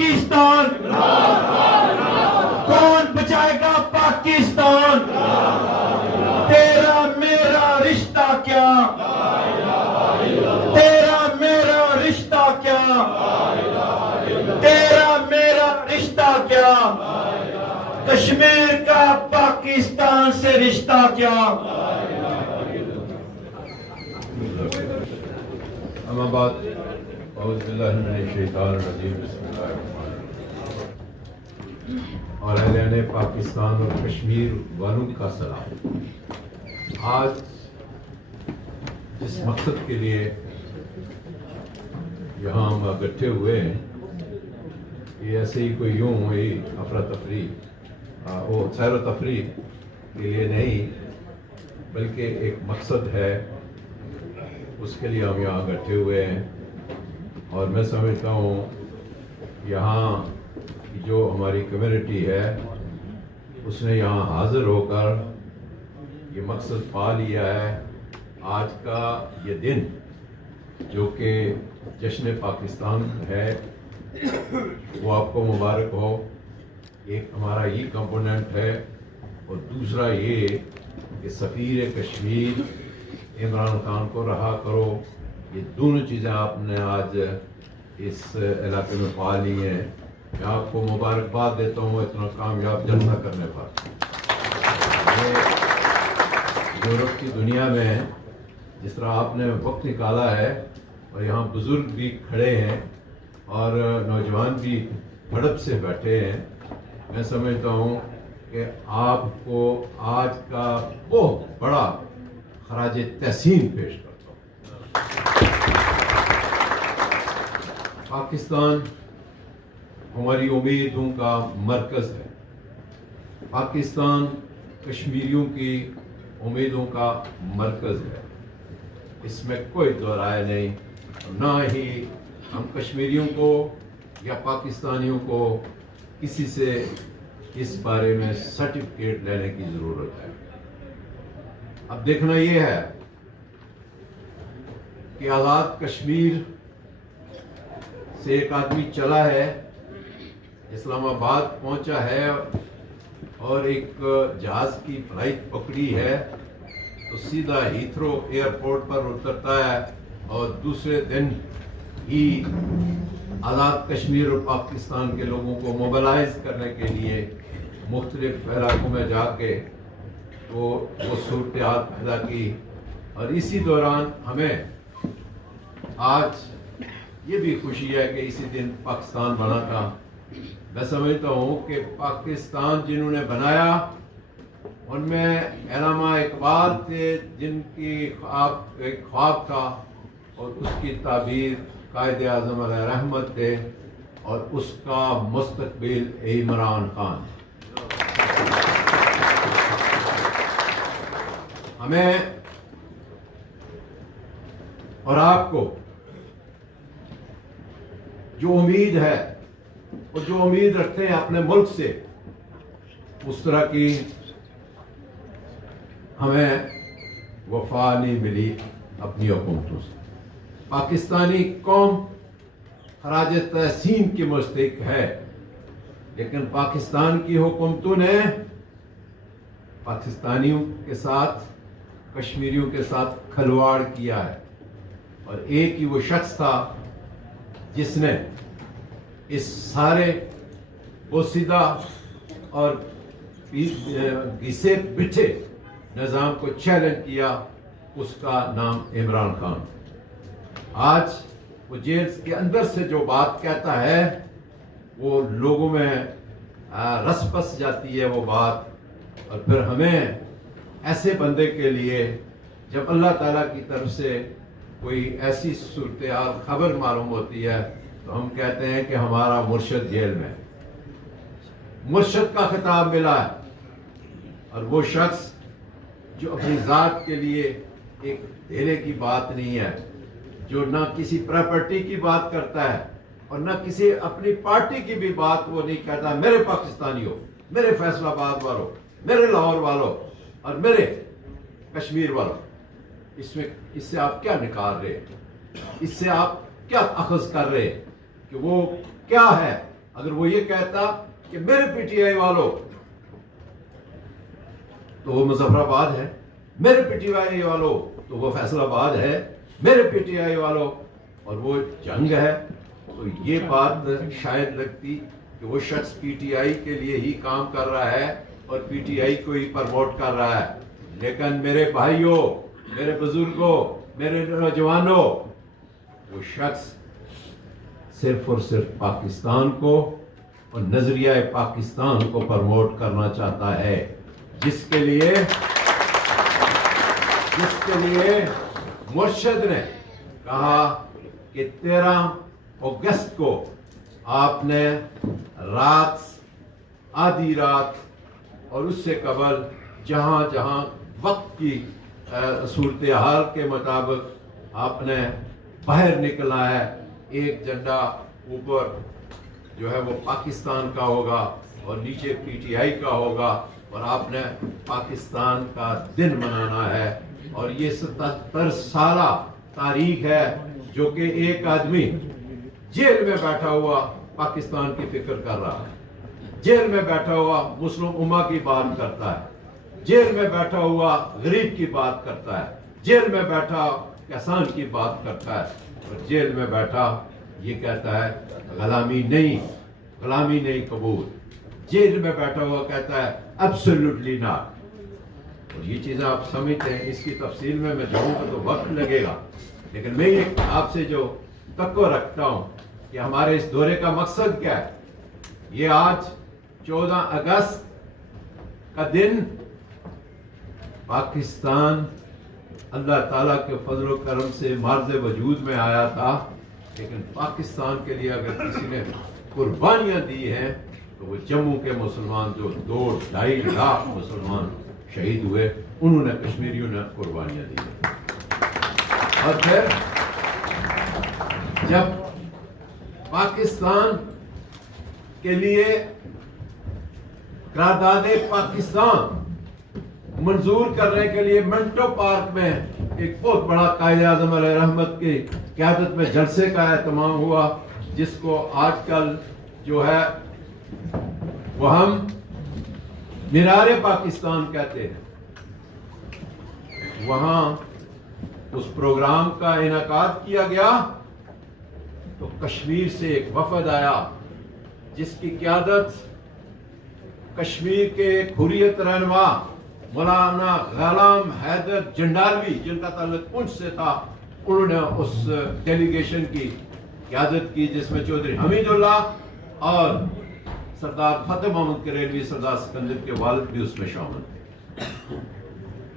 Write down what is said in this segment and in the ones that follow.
پاکستان؟ کون بچائے گا پاکستان؟ تیرا میرا رشتہ کیا؟ تیرا میرا رشتہ کیا؟ تیرا میرا رشتہ کیا؟ کشمیر کا پاکستان سے رشتہ کیا؟ اما بعد اعوذ باللہ من الشیطان الرجیم بسم اللہ الرحمن الرحیم اور اہلِ پاکستان اور کشمیر والوں کا سلام۔ آج جس مقصد کے لیے یہاں ہم اکٹھے ہوئے ہیں یہ ایسے ہی کوئی یوں ہوئی افراتفری وہ سیر و تفریح کے لیے نہیں بلکہ ایک مقصد ہے، اس کے لیے ہم یہاں اکٹھے ہوئے ہیں۔ اور میں سمجھتا ہوں یہاں جو ہماری کمیونٹی ہے اس نے یہاں حاضر ہو کر یہ مقصد پا لیا ہے۔ آج کا یہ دن جو کہ جشن پاکستان ہے وہ آپ کو مبارک ہو۔ ایک ہمارا یہ کمپوننٹ ہے اور دوسرا یہ کہ سفیر کشمیر عمران خان کو رہا کرو، یہ دونوں چیزیں آپ نے آج اس علاقے میں پا لی ہیں۔ میں آپ کو مبارکباد دیتا ہوں اتنا کامیاب جلسہ کرنے پر۔ یورپ کی دنیا میں جس طرح آپ نے وقت نکالا ہے اور یہاں بزرگ بھی کھڑے ہیں اور نوجوان بھی ہڑپ سے بیٹھے ہیں، میں سمجھتا ہوں کہ آپ کو آج کا بہت بڑا خراج تحسین پیش کرتا ہوں۔ پاکستان ہماری امیدوں کا مرکز ہے، پاکستان کشمیریوں کی امیدوں کا مرکز ہے، اس میں کوئی دو رائے نہیں۔ نہ ہی ہم کشمیریوں کو یا پاکستانیوں کو کسی سے اس بارے میں سرٹیفکیٹ لینے کی ضرورت ہے۔ اب دیکھنا یہ ہے کہ آزاد کشمیر سے ایک آدمی چلا ہے، اسلام آباد پہنچا ہے اور ایک جہاز کی فلائٹ پکڑی ہے تو سیدھا ہیتھرو ایئرپورٹ پر اترتا ہے اور دوسرے دن ہی آزاد کشمیر اور پاکستان کے لوگوں کو موبلائز کرنے کے لیے مختلف علاقوں میں جا کے وہ صورتحال پیدا کی۔ اور اسی دوران ہمیں آج یہ بھی خوشی ہے کہ اسی دن پاکستان بنا تھا۔ میں سمجھتا ہوں کہ پاکستان جنہوں نے بنایا ان میں علامہ اقبال تھے، جن کی ایک خواب تھا اور اس کی تعبیر قائد اعظم علیہ رحمت تھے اور اس کا مستقبل عمران خان۔ ہمیں اور آپ کو جو امید ہے اور جو امید رکھتے ہیں اپنے ملک سے، اس طرح کی ہمیں وفا نہیں ملی اپنی حکومتوں سے۔ پاکستانی قوم خراج تحسین کی مستحق ہے، لیکن پاکستان کی حکومتوں نے پاکستانیوں کے ساتھ کشمیریوں کے ساتھ کھلواڑ کیا ہے۔ اور ایک ہی وہ شخص تھا جس نے اس سارے بوسیدہ اور گھسے پٹھے نظام کو چیلنج کیا، اس کا نام عمران خان۔ آج وہ جیل کے اندر سے جو بات کہتا ہے وہ لوگوں میں رس پس جاتی ہے وہ بات۔ اور پھر ہمیں ایسے بندے کے لیے جب اللہ تعالیٰ کی طرف سے کوئی ایسی صورتحال خبر معلوم ہوتی ہے تو ہم کہتے ہیں کہ ہمارا مرشد جیل میں، مرشد کا خطاب ملا ہے۔ اور وہ شخص جو اپنی ذات کے لیے ایک دھیلے کی بات نہیں ہے، جو نہ کسی پراپرٹی کی بات کرتا ہے اور نہ کسی اپنی پارٹی کی بھی بات وہ نہیں کہتا، میرے پاکستانیوں، میرے فیصل آباد والوں، میرے لاہور والوں اور میرے کشمیر والوں، اس سے آپ کیا نکال رہے ہیں؟ اس سے آپ کیا اخذ کر رہے ہیں کہ وہ کیا ہے اگر وہ یہ کہتا کہ میرے پی ٹی آئی والوں، تو وہ مظفر آباد ہے، میرے پی ٹی آئی والوں تو وہ فیصل آباد ہے، میرے پی ٹی آئی والوں اور وہ جنگ ہے، تو یہ بات شاید لگتی کہ وہ شخص پی ٹی آئی کے لیے ہی کام کر رہا ہے اور پی ٹی آئی کو ہی پروموٹ کر رہا ہے۔ لیکن میرے بھائیوں، میرے بزرگوں، میرے نوجوانوں، وہ شخص صرف اور صرف پاکستان کو اور نظریہ پاکستان کو پروموٹ کرنا چاہتا ہے، جس کے لیے مرشد نے کہا کہ 13 اگست کو آپ نے آدھی رات اور اس سے قبل جہاں جہاں وقت کی صورتحال کے مطابق آپ نے باہر نکلا ہے، ایک جھنڈا اوپر جو ہے وہ پاکستان کا ہوگا اور نیچے پی ٹی آئی کا ہوگا، اور آپ نے پاکستان کا دن منانا ہے۔ اور یہ 77 سالہ تاریخ ہے جو کہ ایک آدمی جیل میں بیٹھا ہوا پاکستان کی فکر کر رہا ہے، جیل میں بیٹھا ہوا مسلم امہ کی بات کرتا ہے، جیل میں بیٹھا ہوا غریب کی بات کرتا ہے، جیل میں بیٹھا کسان کی بات کرتا ہے، اور جیل میں بیٹھا یہ کہتا ہے غلامی نہیں قبول، جیل میں بیٹھا ہوا کہتا ہے ایبسولوٹلی ناٹ۔ اور یہ چیزیں آپ سمجھتے ہیں، اس کی تفصیل میں جاؤں گا تو وقت لگے گا، لیکن میں یہ آپ سے جو توقع رکھتا ہوں کہ ہمارے اس دورے کا مقصد کیا ہے۔ یہ آج 14 اگست کا دن پاکستان اللہ تعالیٰ کے فضل و کرم سے مارز وجود میں آیا تھا، لیکن پاکستان کے لیے اگر کسی نے قربانیاں دی ہیں تو وہ جموں کے مسلمان، جو 2-2.5 لاکھ مسلمان شہید ہوئے، انہوں نے، کشمیریوں نے قربانیاں دی ہیں۔ اور پھر جب پاکستان کے لیے قرارداد پاکستان منظور کرنے کے لیے منٹو پارک میں ایک بہت بڑا قائد اعظم علیہ رحمت کی قیادت میں جلسے کا اہتمام ہوا، جس کو آج کل جو ہے وہ ہم مینار پاکستان کہتے ہیں۔ وہاں اس پروگرام کا انعقاد کیا گیا تو کشمیر سے ایک وفد آیا جس کی قیادت کشمیر کے ایک حریت رہنما مولانا غلام حیدر جنڈالوی، جن کا تعلق پونچھ سے تھا، انہوں نے اس ڈیلیگیشن کی قیادت کی، جس میں چودھری حمید اللہ اور سردار فتح محمد کریلوی، سردار سکندر کے والد بھی اس میں شامل تھے۔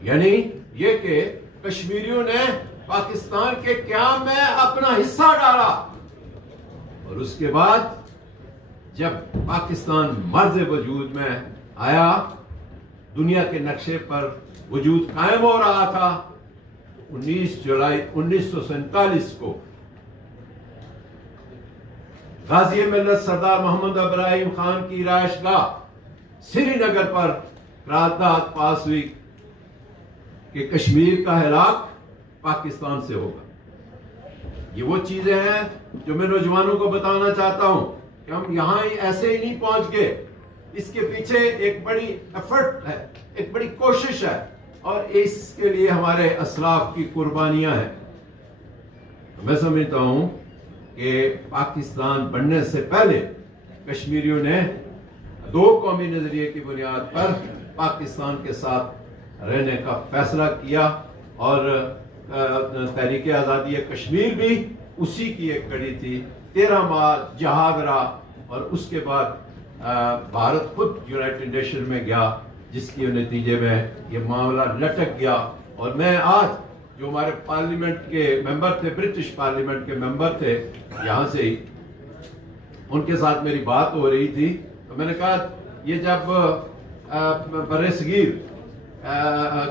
یعنی یہ کہ کشمیریوں نے پاکستان کے قیام میں اپنا حصہ ڈالا، اور اس کے بعد جب پاکستان مرز وجود میں آیا، دنیا کے نقشے پر وجود قائم ہو رہا تھا، 19 جولائی 1947 کو غازی ملت سردار محمد ابراہیم خان کی رہائش گاہ سری نگر پر قرارداد پاس ہوئی کہ کشمیر کا ہلاک پاکستان سے ہوگا۔ یہ وہ چیزیں ہیں جو میں نوجوانوں کو بتانا چاہتا ہوں کہ ہم یہاں ہی ایسے ہی نہیں پہنچ گئے، اس کے پیچھے ایک بڑی ایفرٹ ہے، ایک بڑی کوشش ہے، اور اس کے لیے ہمارے اسلاف کی قربانیاں ہیں۔ میں سمجھتا ہوں کہ پاکستان بننے سے پہلے کشمیریوں نے 2 قومی نظریے کی بنیاد پر پاکستان کے ساتھ رہنے کا فیصلہ کیا، اور تحریک آزادی کشمیر بھی اسی کی ایک کڑی تھی۔ 13 ماہ جہاگرہ، اور اس کے بعد بھارت خود یونائٹڈ نیشن میں گیا، جس کے نتیجے میں یہ معاملہ لٹک گیا۔ اور میں آج جو ہمارے پارلیمنٹ کے ممبر تھے، برٹش پارلیمنٹ کے ممبر تھے یہاں سے ہی، ان کے ساتھ میری بات ہو رہی تھی، تو میں نے کہا یہ جب بر صغیر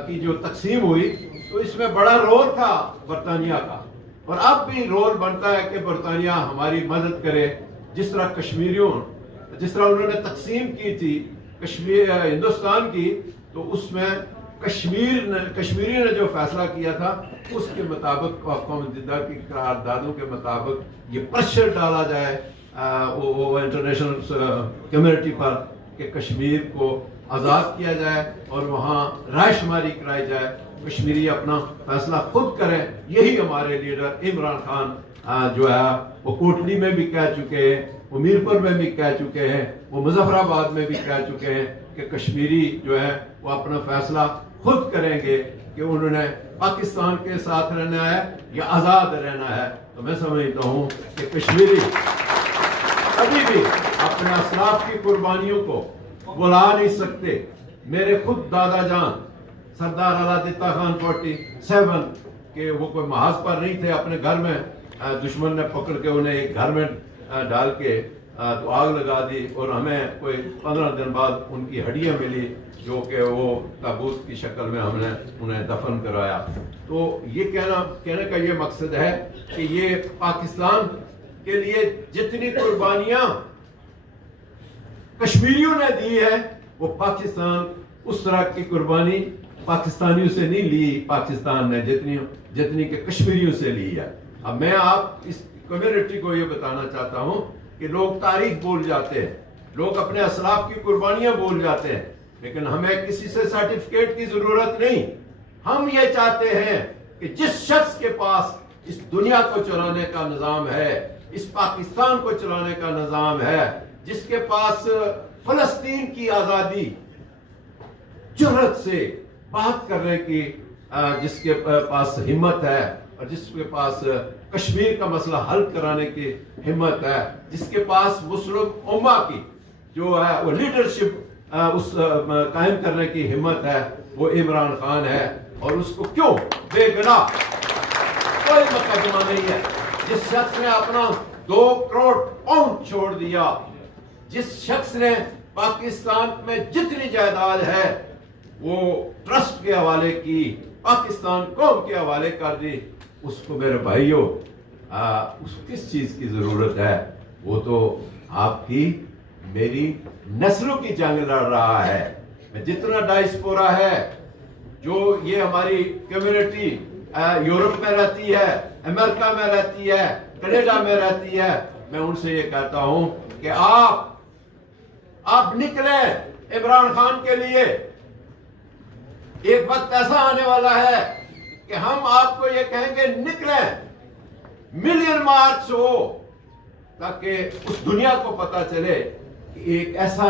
کی جو تقسیم ہوئی تو اس میں بڑا رول تھا برطانیہ کا، اور اب بھی رول بنتا ہے کہ برطانیہ ہماری مدد کرے۔ جس طرح کشمیریوں، جس طرح انہوں نے تقسیم کی تھی کشمیر ہندوستان کی، تو اس میں کشمیری نے جو فیصلہ کیا تھا اس کے مطابق اقوام متحدہ کی قراردادوں کے مطابق یہ پریشر ڈالا جائے وہ انٹرنیشنل کمیونٹی پر کہ کشمیر کو آزاد کیا جائے اور وہاں رائے شماری کرائی جائے، کشمیری اپنا فیصلہ خود کریں. یہی ہمارے لیڈر عمران خان جو ہے وہ کوٹلی میں بھی کہہ چکے ہیں، وہ میرپور میں بھی کہہ چکے ہیں، وہ مظفر آباد میں بھی کہہ چکے ہیں کہ کشمیری جو ہے وہ اپنا فیصلہ خود کریں گے کہ انہوں نے پاکستان کے ساتھ رہنا ہے یا آزاد رہنا ہے. تو میں سمجھتا ہوں کہ کشمیری کبھی بھی اپنے اسلاف کی قربانیوں کو بلا نہیں سکتے. میرے خود دادا جان سردار علادتہ خان 47 کہ وہ کوئی محاذ پر نہیں تھے، اپنے گھر میں دشمن نے پکڑ کے انہیں ایک گھر میں ڈال کے تو آگ لگا دی، اور ہمیں کوئی 15 دن بعد ان کی ہڈیاں ملی جو کہ وہ تابوت کی شکل میں ہم نے انہیں دفن کرایا. تو یہ کہنے کا یہ مقصد ہے کہ یہ پاکستان کے لیے جتنی قربانیاں کشمیریوں نے دی ہے، وہ پاکستان اس طرح کی قربانی پاکستانیوں سے نہیں لی پاکستان نے جتنی کہ کشمیریوں سے لی ہے. اب میں آپ اس کمیونٹی کو یہ بتانا چاہتا ہوں کہ لوگ تاریخ بول جاتے ہیں، لوگ اپنے اسلاف کی قربانیاں بول جاتے ہیں، لیکن ہمیں کسی سے سرٹیفکیٹ کی ضرورت نہیں. ہم یہ چاہتے ہیں کہ جس شخص کے پاس اس دنیا کو چلانے کا نظام ہے، اس پاکستان کو چلانے کا نظام ہے، جس کے پاس فلسطین کی آزادی جرأت سے بات کرنے کی جس کے پاس ہمت ہے، اور جس کے پاس کشمیر کا مسئلہ حل کرانے کی ہمت ہے، جس کے پاس مسلم امہ کی جو ہے وہ لیڈرشپ اس قائم کرنے کی ہمت ہے، وہ عمران خان ہے. اور اس کو کیوں بے گناہ کوئی مقدمہ نہیں ہے. جس شخص نے اپنا 2 کروڑ پاؤنڈ چھوڑ دیا، جس شخص نے پاکستان میں جتنی جائیداد ہے وہ ٹرسٹ کے حوالے کی، پاکستان قوم کے حوالے کر دی، اس کو میرے بھائیوں اس کس چیز کی ضرورت ہے؟ وہ تو آپ کی میری نسلوں کی جنگ لڑ رہا ہے. جتنا ڈائسپورا ہے، جو یہ ہماری کمیونٹی یورپ میں رہتی ہے، امریکہ میں رہتی ہے، کینیڈا میں رہتی ہے، میں ان سے یہ کہتا ہوں کہ آپ نکلیں عمران خان کے لیے. ایک وقت ایسا آنے والا ہے کہ ہم آپ کو یہ کہیں گے نکلیں، ملین مارچ ہو، تاکہ اس دنیا کو پتا چلے کہ ایک ایسا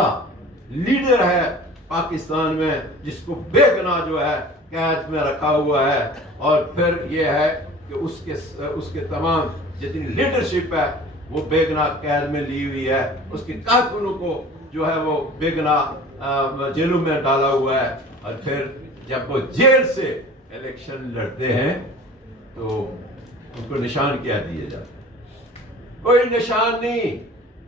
لیڈر ہے پاکستان میں جس کو بے گناہ جو ہے قید میں رکھا ہوا ہے. اور پھر یہ ہے کہ اس کے تمام جتنی لیڈرشپ ہے وہ بے گناہ قید میں لی ہوئی ہے، اس کے کارکنوں کو جو ہے وہ بے گناہ جیلوں میں ڈالا ہوا ہے. اور پھر جب وہ جیل سے الیکشن لڑتے ہیں تو ان کو نشان کیا دیے جاتے؟ کوئی نشان نہیں،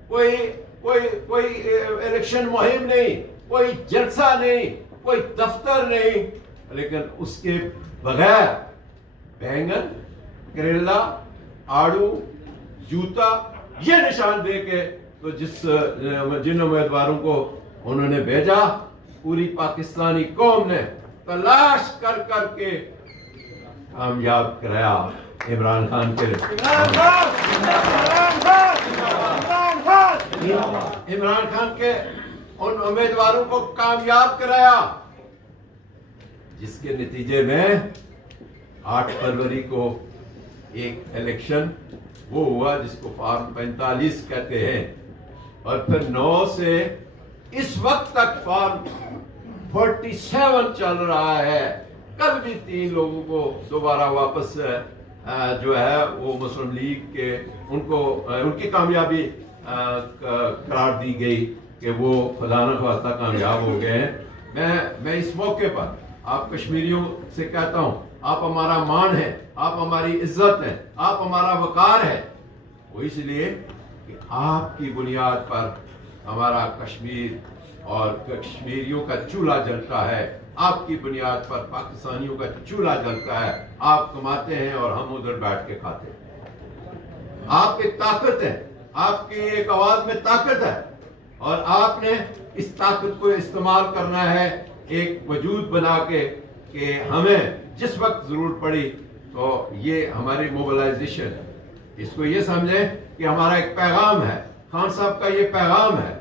کوئی الیکشن مہم نہیں، کوئی جلسہ نہیں، کوئی دفتر نہیں، لیکن اس کے بغیر بینگن، کریلا، آڑو، جوتا یہ نشان دے کے تو جن امیدواروں کو انہوں نے بھیجا، پوری پاکستانی قوم نے تلاش کر کے کامیاب کرایا عمران خان کے ان امیدواروں کو کامیاب کرایا، جس کے نتیجے میں 8 فروری کو ایک الیکشن وہ ہوا جس کو فارم 45 کہتے ہیں، اور پھر 9 سے اس وقت تک فارم 47 چل رہا ہے. کل بھی 3 لوگوں کو دوبارہ واپس جو ہے وہ مسلم لیگ کے ان کی کامیابی قرار دی گئی کہ وہ خدا نخواستہ کامیاب ہو گئے ہیں. میں اس موقع پر آپ کشمیریوں سے کہتا ہوں، آپ ہمارا مان ہے، آپ ہماری عزت ہے، آپ ہمارا وقار ہے. وہ اس لیے کہ آپ کی بنیاد پر ہمارا کشمیر اور کشمیریوں کا چولہا جلتا ہے، آپ کی بنیاد پر پاکستانیوں کا چولہا جلتا ہے. آپ کماتے ہیں اور ہم ادھر بیٹھ کے کھاتے ہیں. آپ ایک طاقت ہے، آپ کی ایک آواز میں طاقت ہے، اور آپ نے اس طاقت کو استعمال کرنا ہے ایک وجود بنا کے کہ ہمیں جس وقت ضرورت پڑی تو یہ ہماری موبلائزیشن ہے. اس کو یہ سمجھیں کہ ہمارا ایک پیغام ہے، خان صاحب کا یہ پیغام ہے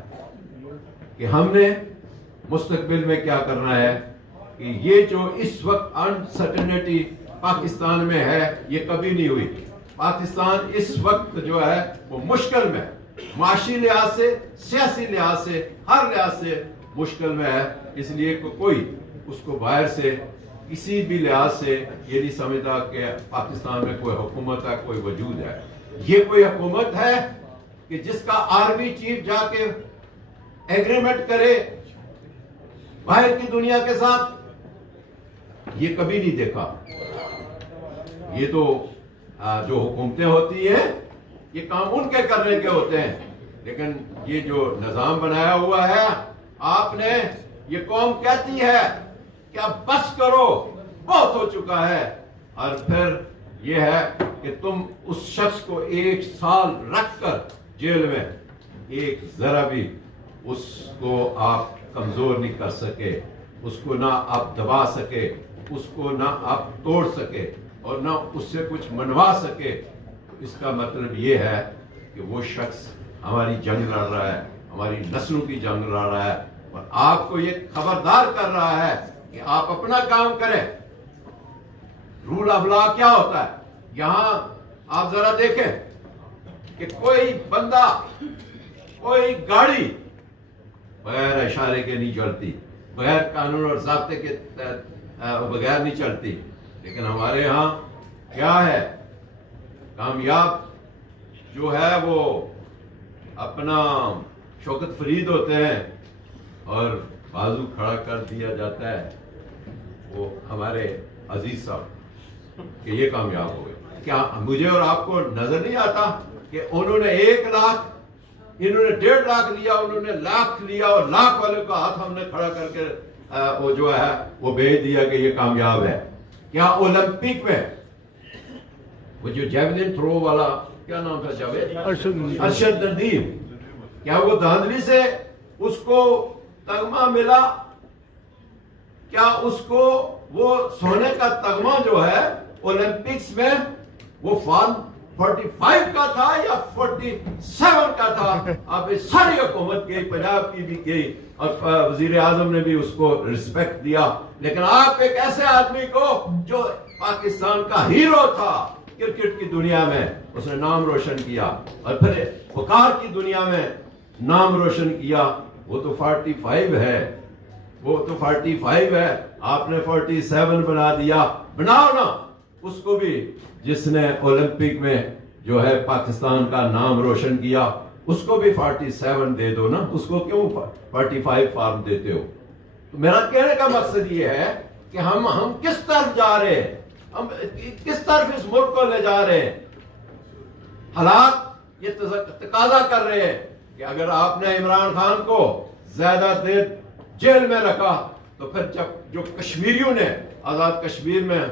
کہ ہم نے مستقبل میں کیا کرنا ہے کہ یہ جو اس وقت انسرٹنٹی پاکستان میں ہے یہ کبھی نہیں ہوئی. پاکستان اس وقت جو ہے وہ مشکل میں، معاشی لحاظ سے، سیاسی لحاظ سے، ہر لحاظ سے مشکل میں ہے. اس لیے کوئی اس کو باہر سے کسی بھی لحاظ سے یہ نہیں سمجھتا کہ پاکستان میں کوئی حکومت ہے، کوئی وجود ہے. یہ کوئی حکومت ہے کہ جس کا آرمی چیف جا کے ایگریمنٹ کرے باہر کی دنیا کے ساتھ، یہ کبھی نہیں دیکھا. یہ تو جو حکومتیں ہوتی ہیں یہ کام ان کے کرنے کے ہوتے ہیں، لیکن یہ جو نظام بنایا ہوا ہے آپ نے، یہ قوم کہتی ہے کہ اب بس کرو، بہت ہو چکا ہے. اور پھر یہ ہے کہ تم اس شخص کو 1 سال رکھ کر جیل میں ایک ذرا بھی اس کو آپ کمزور نہیں کر سکے، اس کو نہ آپ دبا سکے، اس کو نہ آپ توڑ سکے اور نہ اس سے کچھ منوا سکے. اس کا مطلب یہ ہے کہ وہ شخص ہماری جنگ لڑ رہا ہے، ہماری نسلوں کی جنگ لڑ رہا ہے، اور آپ کو یہ خبردار کر رہا ہے کہ آپ اپنا کام کریں. رول آف لا کیا ہوتا ہے یہاں آپ ذرا دیکھیں کہ کوئی بندہ، کوئی گاڑی بغیر اشارے کے نہیں چلتی، بغیر قانون اور ضابطے کے بغیر نہیں چلتی. لیکن ہمارے ہاں کیا ہے، کامیاب جو ہے وہ اپنا شوکت فرید ہوتے ہیں اور بازو کھڑا کر دیا جاتا ہے. وہ ہمارے عزیز صاحب کہ یہ کامیاب ہو گئے. کیا مجھے اور آپ کو نظر نہیں آتا کہ انہوں نے 1 لاکھ، انہوں نے 1.5 لاکھ لیا، انہوں نے لاکھ لیا، اور لاکھ والے کا ہاتھ ہم نے کھڑا کر کے وہ جو ہے وہ بھیج دیا کہ یہ کامیاب ہے. کیا اولمپک میں وہ جو جیولن تھرو والا کیا نام تھا جاوید ارشد ندیم، کیا وہ دھاندلی سے اس کو تگمہ ملا؟ کیا اس کو وہ سونے کا تگمہ جو ہے اولمپکس میں وہ فارم 45 کا تھا یا 47 کا تھا؟ آپ ساری حکومت کی، پنجاب کی بھی کی، اور وزیر اعظم نے بھی اس کو رسپیکٹ دیا. لیکن آپ ایک ایسے آدمی کو جو پاکستان کا ہیرو تھا کرکٹ کی دنیا میں، اس نے نام روشن کیا، اور پھر وقار کی دنیا میں نام روشن کیا، وہ تو 45 ہے، وہ تو 45 ہے. آپ نے 47 بنا دیا. بناؤ نا اس کو بھی، جس نے اولمپک میں جو ہے پاکستان کا نام روشن کیا، اس کو بھی 47 دے دو نا. اس کو کیوں 45 فارم دیتے ہو؟ تو میرا کہنے کا مقصد یہ ہے کہ ہم کس طرف جا رہے ہیں، ہم کس طرف اس ملک کو لے جا رہے ہیں. حالات یہ تقاضا کر رہے ہیں کہ اگر آپ نے عمران خان کو زیادہ دیر جیل میں رکھا تو پھر جب جو کشمیریوں نے آزاد کشمیر میں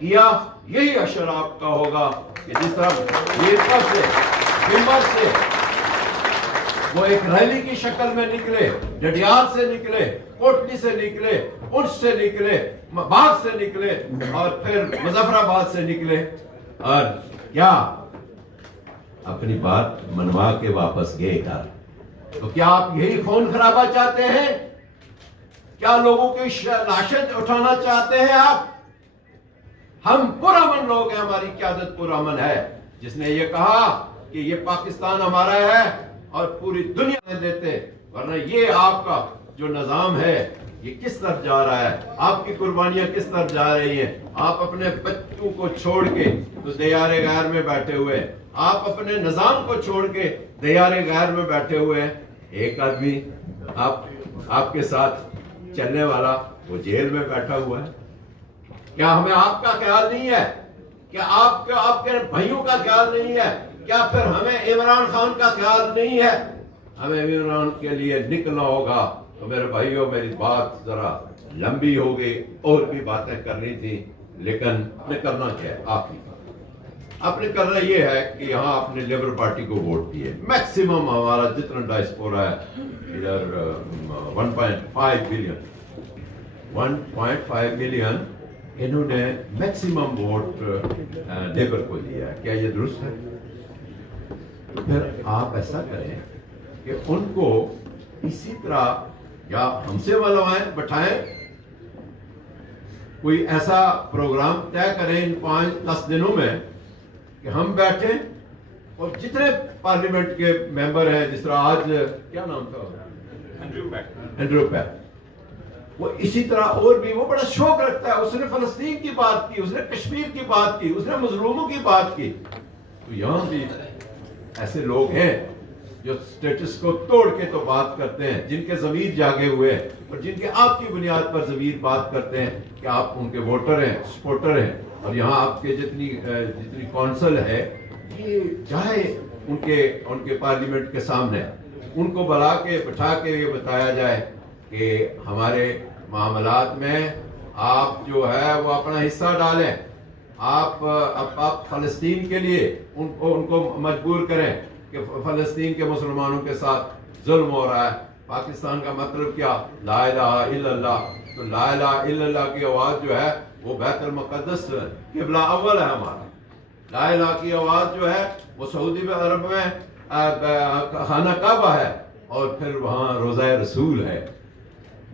کیا، یہی اشر آپ کا ہوگا کہ جس طرح ویرپا سے، بمبر سے وہ ایک ریلی کی شکل میں نکلے، ڈڈیال سے نکلے، کوٹلی سے نکلے، انچ سے نکلے، باغ سے نکلے، اور پھر مظفر آباد سے نکلے، اور کیا اپنی بات منوا کے واپس گئے گھر. تو کیا آپ یہی خون خرابہ چاہتے ہیں؟ کیا لوگوں کی لاشیں اٹھانا چاہتے ہیں آپ؟ ہم پرامن لوگ ہیں، ہماری قیادت پرامن ہے، جس نے یہ کہا کہ یہ پاکستان ہمارا ہے اور پوری دنیا میں دیتے. ورنہ یہ آپ کا جو نظام ہے یہ کس طرف جا رہا ہے، آپ کی قربانیاں کس طرف جا رہی ہیں. آپ اپنے بچوں کو چھوڑ کے تو دیار غیر میں بیٹھے ہوئے، آپ اپنے نظام کو چھوڑ کے دیار غیر میں بیٹھے ہوئے ہیں. ایک آدمی آپ کے ساتھ چلنے والا وہ جیل میں بیٹھا ہوا ہے. کیا ہمیں آپ کا خیال نہیں ہے؟ کیا آپ کے بھائیوں کا خیال نہیں ہے؟ کیا پھر ہمیں عمران خان کا خیال نہیں ہے؟ ہمیں عمران کے لیے نکلنا ہوگا. تو میرے بھائیوں، میری بات ذرا لمبی ہو گئی، اور بھی باتیں کرنی تھی، لیکن نے کرنا کیا ہے؟ آپ نے کرنا یہ ہے کہ یہاں آپ نے لیبر پارٹی کو ووٹ دیے. میکسیمم ہمارا جتنا ڈائسپورا ہے ادھر 1.5 ملین انہوں نے میکسیمم ووٹ لیبر کو دیا ہے. کیا یہ درست ہے؟ تو پھر آپ ایسا کریں کہ ان کو اسی طرح یا ہم سے ملوائیں بٹھائیں, کوئی ایسا پروگرام طے کریں ان 5-10 دنوں میں کہ ہم بیٹھیں اور جتنے پارلیمنٹ کے ممبر ہیں, جس طرح آج کیا نام تھا اینڈریو پیک, وہ اسی طرح اور بھی وہ بڑا شوق رکھتا ہے, اس نے فلسطین کی بات کی, اس نے کشمیر کی بات کی, اس نے مظلوموں کی بات کی. تو یہاں بھی ایسے لوگ ہیں جو سٹیٹس کو توڑ کے تو بات کرتے ہیں, جن کے ضمیر جاگے ہوئے ہیں اور جن کے آپ کی بنیاد پر ضمیر بات کرتے ہیں کہ آپ ان کے ووٹر ہیں, سپورٹر ہیں. اور یہاں آپ کے جتنی کونسل ہے, یہ چاہے ان کے پارلیمنٹ کے سامنے ان کو بلا کے بٹھا کے یہ بتایا جائے کہ ہمارے معاملات میں آپ جو ہے وہ اپنا حصہ ڈالیں, آپ فلسطین کے لیے ان کو مجبور کریں کہ فلسطین کے مسلمانوں کے ساتھ ظلم ہو رہا ہے. پاکستان کا مطلب کیا؟ لا الہ الا اللہ. تو لا الہ الا اللہ کی آواز جو ہے وہ بیت المقدس قبلہ اول ہے ہمارا. لا الہ کی آواز جو ہے وہ سعودی عرب میں خانہ کعبہ ہے اور پھر وہاں روضہ رسول ہے.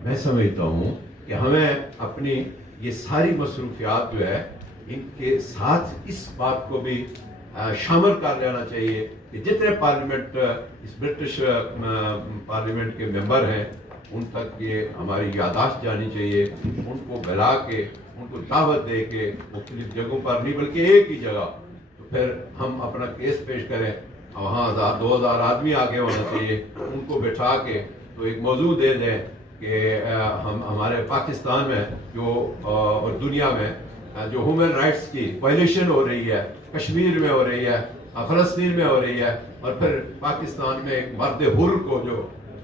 میں سمجھتا ہوں کہ ہمیں اپنی یہ ساری مصروفیات جو ہے ان کے ساتھ اس بات کو بھی شامل کر لینا چاہیے کہ جتنے پارلیمنٹ اس برٹش پارلیمنٹ کے ممبر ہیں ان تک یہ ہماری یادداشت جانی چاہیے, ان کو بلا کے ان کو دعوت دے کے مختلف جگہوں پر نہیں بلکہ ایک ہی جگہ, تو پھر ہم اپنا کیس پیش کریں. وہاں 1000-2000 آدمی آگے ہونا چاہیے, ان کو بٹھا کے تو ایک موضوع دے دیں کہ ہمارے پاکستان میں جو اور دنیا میں جو ہیومن رائٹس کی وائلیشن ہو رہی ہے, کشمیر میں ہو رہی ہے, فلسطین میں ہو رہی ہے, اور پھر پاکستان میں ایک مرد حر کو جو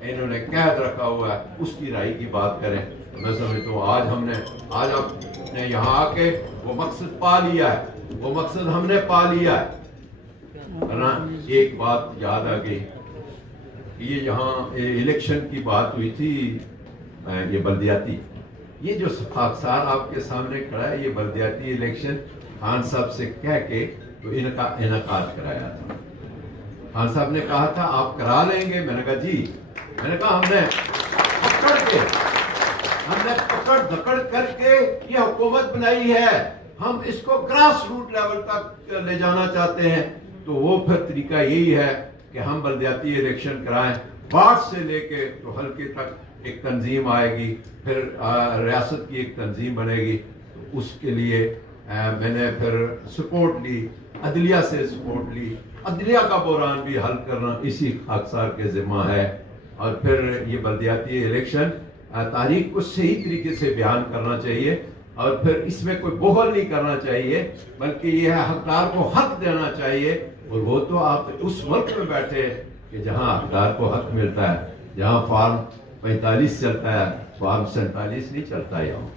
انہوں نے قید رکھا ہوا ہے اس کی رائے کی بات کریں. میں سمجھتا ہوں آج آپ نے یہاں آ کے وہ مقصد پا لیا ہے, وہ مقصد ہم نے پا لیا ہے. ایک بات یاد آ گئی, یہ یہاں الیکشن کی بات ہوئی تھی, یہ بلدیاتی, یہ جو خاکسار آپ کے سامنے کھڑا ہے, یہ بلدیاتی الیکشن خان صاحب سے کہہ کے تو ان کا انعقاد کرایا تھا. خان صاحب نے کہا تھا آپ کرا لیں گے, میں نے کہا جی. میں نے کہا ہم نے پکڑ دکڑ کر کے یہ حکومت بنائی ہے, ہم اس کو گراس روٹ لیول تک لے جانا چاہتے ہیں. تو وہ پھر طریقہ یہی ہے کہ ہم بلدیاتی الیکشن کرائیں, وارڈ سے لے کے تو حلقے تک ایک تنظیم آئے گی, پھر ریاست کی ایک تنظیم بنے گی. تو اس کے لیے میں نے پھر سپورٹ لی, عدلیہ سے سپورٹ لی. عدلیہ کا بحران بھی حل کرنا اسی خاکسار کے ذمہ ہے. اور پھر یہ بلدیاتی الیکشن تاریخ کو صحیح طریقے سے بیان کرنا چاہیے, اور پھر اس میں کوئی بخل نہیں کرنا چاہیے, بلکہ یہ ہے حقدار کو حق دینا چاہیے. اور وہ تو آپ اس ملک میں بیٹھے کہ جہاں حقدار کو حق ملتا ہے, جہاں فارم 45 چلتا ہے, فارم 47 نہیں چلتا یہاں.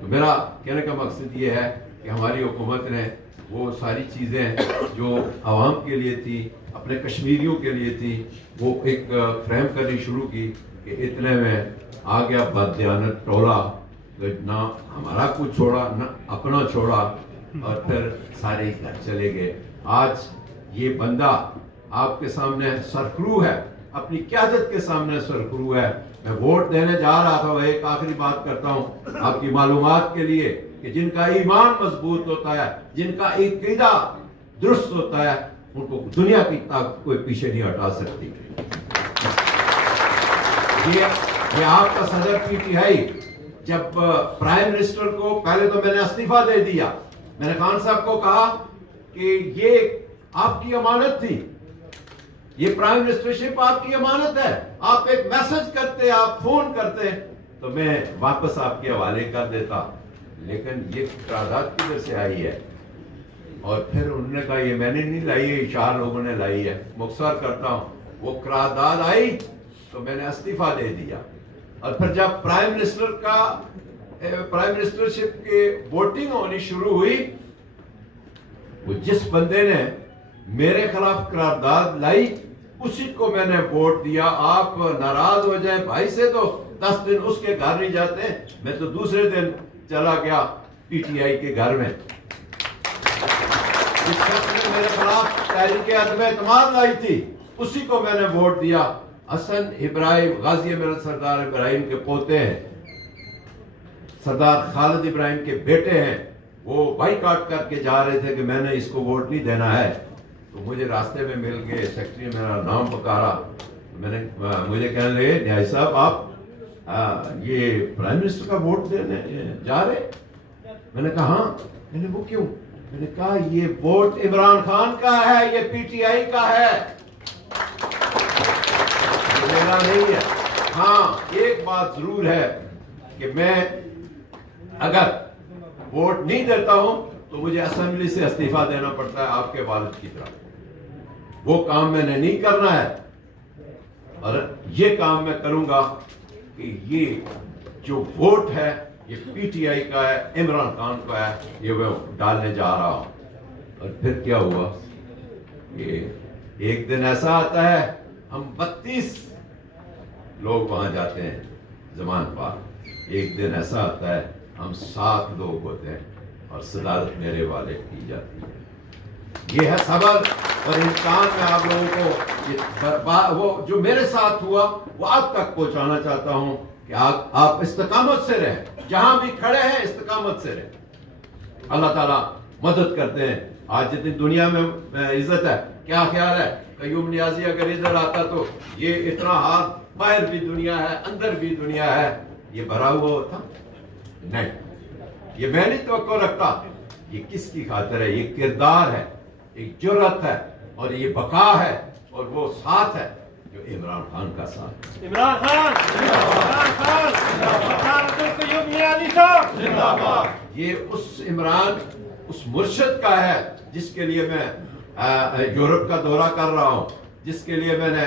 تو میرا کہنے کا مقصد یہ ہے کہ ہماری حکومت نے وہ ساری چیزیں جو عوام کے لیے تھی, اپنے کشمیریوں کے لیے تھی, وہ ایک فریم کرنی شروع کی کہ اتنے میں آ گیا بددیانت ٹولہ, نہ ہمارا کچھ چھوڑا نہ اپنا چھوڑا, اور پھر سارے ہی گھر چلے گئے. آج یہ بندہ آپ کے سامنے سرخرو ہے, اپنی قیادت کے سامنے سرخرو ہے. میں ووٹ دینے جا رہا تھا, وہ ایک آخری بات کرتا ہوں آپ کی معلومات کے لیے کہ جن کا ایمان مضبوط ہوتا ہے, جن کا عقیدہ درست ہوتا ہے, ان کو دنیا کی طاقت کوئی پیچھے نہیں ہٹا سکتی. یہ آپ کا صدر پی ٹی آئی جب پرائم منسٹر کو, پہلے تو میں نے استعفیٰ دے دیا, میں نے خان صاحب کو کہا کہ یہ آپ کی امانت تھی, یہ پرائم منسٹرشپ آپ کی امانت ہے, آپ ایک میسج کرتے, آپ فون کرتے تو میں واپس آپ کے حوالے کر دیتا. لیکن یہ قرارداد کدھر سے آئی ہے؟ اور پھر انہوں نے کہا یہ میں نے نہیں لائی ہے, 4 لوگوں نے لائی ہے. مختصر کرتا ہوں, وہ قرارداد آئی تو میں نے استعفیٰ دے دیا. اور پھر جب پرائم منسٹرشپ کی ووٹنگ ہونی شروع ہوئی, وہ جس بندے نے میرے خلاف قرارداد لائی اسی کو میں نے ووٹ دیا. آپ ناراض ہو جائیں بھائی سے تو 10 دن اس کے گھر نہیں جاتے, میں تو دوسرے دن چلا گیا پی ٹی آئی کے گھر میں. اس شخص نے میرے خلاف تحریک عدم اعتماد لائی تھی, اسی کو میں نے ووٹ دیا. حسن ابراہیم غازی امیر سردار ابراہیم کے پوتے ہیں, سردار خالد ابراہیم کے بیٹے ہیں. وہ بائیکاٹ کر کے جا رہے تھے کہ میں نے اس کو ووٹ نہیں دینا ہے, تو مجھے راستے میں مل گئے, سیکرٹری نے میرا نام پکارا, میں نے مجھے کہنے لگے نیاز صاحب آپ یہ پرائم منسٹر کا ووٹ دینے جا رہے؟ میں نے کہا ہاں. میں نے وہ کیوں؟ میں نے کہا یہ ووٹ عمران خان کا ہے, یہ پی ٹی آئی کا ہے, یہ میرا نہیں ہے. ہاں ایک بات ضرور ہے کہ میں اگر ووٹ نہیں دیتا ہوں تو مجھے اسمبلی سے استعفیٰ دینا پڑتا ہے آپ کے والد کی طرح. وہ کام میں نے نہیں کرنا ہے, اور یہ کام میں کروں گا کہ یہ جو ووٹ ہے یہ پی ٹی آئی کا ہے, عمران خان کا ہے, یہ میں ڈالنے جا رہا ہوں. اور پھر کیا ہوا کہ ایک دن ایسا آتا ہے ہم 32 لوگ وہاں جاتے ہیں زمان پاک. ایک دن ایسا آتا ہے ہم 7 لوگ ہوتے ہیں اور صدارت میرے والے کی جاتی ہے. یہ ہے صبر اور امتحان. میں آپ لوگوں کو وہ جو میرے ساتھ ہوا وہ آپ تک پہنچانا چاہتا ہوں کہ آپ استقامت سے رہیں, جہاں بھی کھڑے ہیں استقامت سے رہیں. اللہ تعالیٰ مدد کرتے ہیں. آج جتنی دنیا میں عزت ہے, کیا خیال ہے قیوم نیازی اگر ادھر آتا تو یہ اتنا ہاتھ, باہر بھی دنیا ہے اندر بھی دنیا ہے, یہ بھرا ہوا ہوتا نہیں. یہ میں نہیں توقع رکھتا. یہ کس کی خاطر ہے؟ یہ کردار ہے, ایک جرأت ہے, اور یہ بقا ہے, اور وہ ساتھ ہے جو عمران خان کا ساتھ ہے. عمران خان عمران خان صدارت قیوم نیازی صاحب زندہ باد. یہ اس عمران, اس مرشد کا ہے جس کے لیے میں یورپ کا دورہ کر رہا ہوں, جس کے لیے میں نے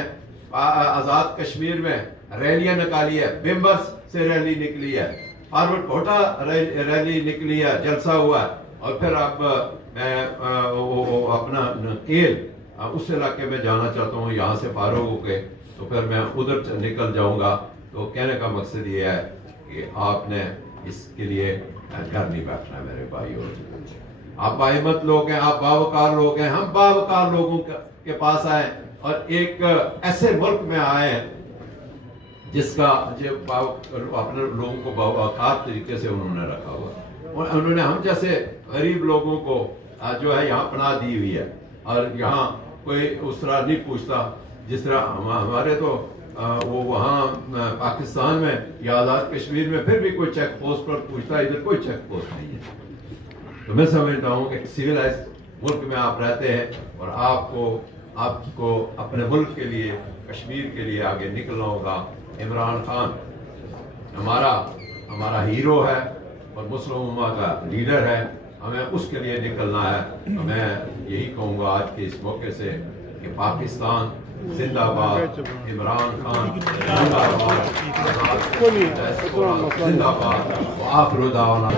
آزاد کشمیر میں ریلیاں نکالی ہے, بمبرس سے ریلی نکلی ہے, فارورڈ کوٹا ریلی نکلی ہے, جلسہ ہوا ہے. اور پھر اب میں اپنا کیل اس علاقے میں جانا چاہتا ہوں. یہاں سے فارغ ہو کے تو پھر میں ادھر نکل جاؤں گا. تو کہنے کا مقصد یہ ہے کہ آپ نے اس کے لیے گھر نہیں بیٹھنا ہے میرے بھائیو. آپ باہمت لوگ ہیں, آپ باوقار لوگ ہیں. ہم باوقار لوگوں کے پاس آئے اور ایک ایسے ملک میں آئے ہیں جس کا اپنے لوگوں کو باوقار طریقے سے انہوں نے رکھا ہوا, اور انہوں نے ہم جیسے غریب لوگوں کو جو ہے یہاں پناہ دی ہوئی ہے. اور یہاں کوئی اس طرح نہیں پوچھتا جس طرح ہمارے تو وہ وہاں پاکستان میں یا آزاد کشمیر میں پھر بھی کوئی چیک پوسٹ پر پوچھتا ہے, ادھر کوئی چیک پوسٹ نہیں ہے. تو میں سمجھتا ہوں کہ سویلائز ملک میں آپ رہتے ہیں, اور آپ کو اپنے ملک کے لیے, کشمیر کے لیے آگے نکلنا ہوگا. عمران خان ہمارا ہیرو ہے اور مسلم امہ کا لیڈر ہے, ہمیں اس کے لیے نکلنا ہے. میں یہی کہوں گا آج کے اس موقع سے کہ پاکستان زندہ باد, عمران خان زندہ باد, زندہ باد. آخر دعوانا